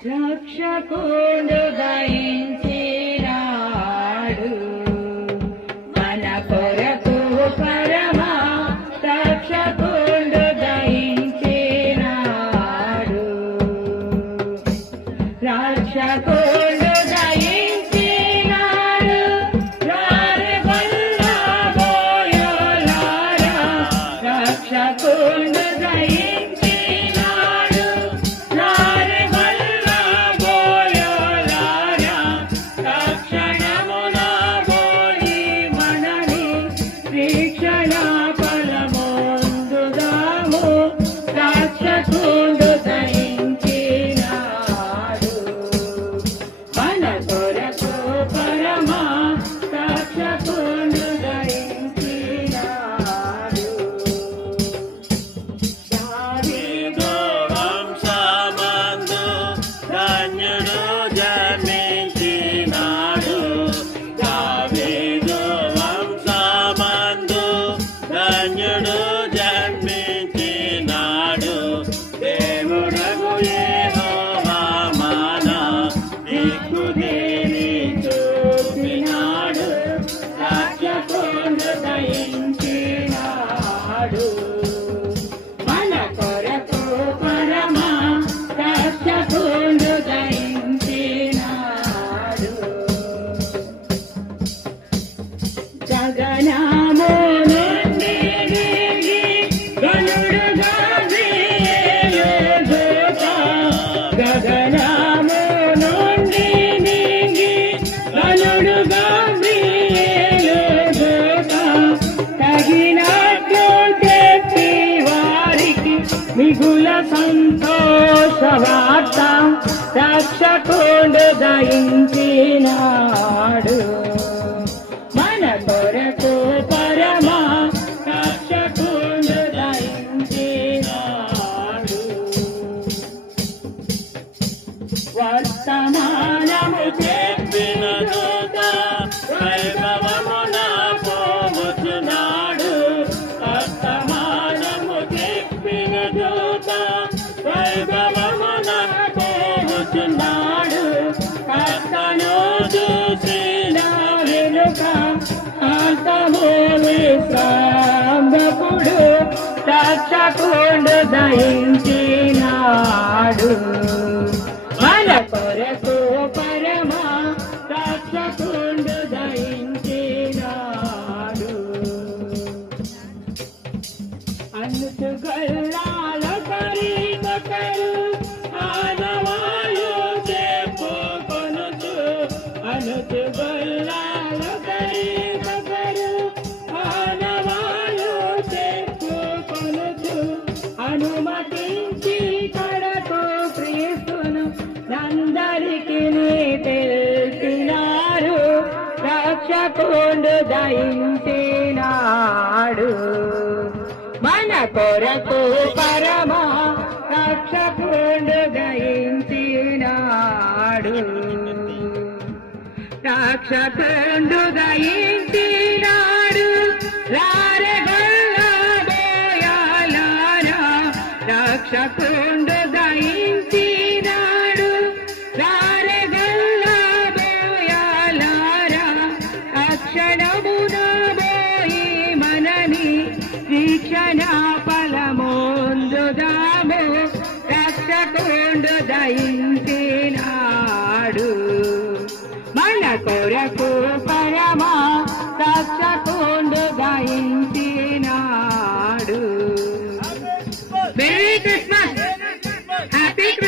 రక్షకుడు దయించినాడు మన కొరకు పరమ రక్షకుడు దయించినాడు రక్షకుడు దయించినాడు రారే బల్లా బోయలారా రక్షకుడు దయించినాడు రారే బల్లా బోయలారా తక్షణమున బోయి మనని శిక్షణ ఫలమొందుదాము రక్షకుడు దయించినాడు మన కొరకు పరమ రక్షకుడు దయించినాడు దావీదు వంశమందు ధన్యుడు జన్మించినాడు. దావీదు వంశమందు ధన్యుడు జన్మించినాడు. దేవుడగు యెహోవా మన దిక్కుదేని చూపినాడు. రక్షకుడు దయించినాడు మన కొరకు పరమ రక్షకుడు దయించినాడు గగనము నుండి దిగి గనుడు గాబ్రియేలు గగనము నుండి దిగి గనుడు గాబ్రియేలు తగినట్లు తెచ్చి వారికి మిగుల సంతోష వార్త రక్షకుడు దయించినాడు మన కొరకు పరమ రక్షకుడు దయించినాడు వర్తమానము చెప్పిన దూత వైభవమున పోవచ్చున్నాడు. వర్తమానము చెప్పిన దూత వైభవమున పోవచ్చున్నాడు. కర్తను చూసిన వెనుక అంతము విశ్రాంతకుడు రక్షకుడు దయించినాడు మన కొరకు పరమ రక్షకుడు దయించినాడు అనుచుగల్లాల కరీకొకరు ఆనవాలు చెప్పుకొనుచు అనుచుగల్లాల కరీకొకరు ఆనవాలు చెప్పుకొనుచు అనుమతించి కడకు క్రీస్తును నందరికి తెలిపినారు రక్షకుడు దయించినాడు మన కొరకు పరమ రక్షకుడు దయించినాడు రక్షకుడు దయించినాడు రారే గల్లా బోయాలారా రక్షకుడు దయించినాడు రారే గల్లా బోయాలారా అక్షరమున బోయి మనని శిక్షణ ఫలమొందుదాము రక్షకుడు దయించినాడు మన కొరకు పరమ రక్షకుడు దయించినాడు. Merry Christmas, happy Christmas.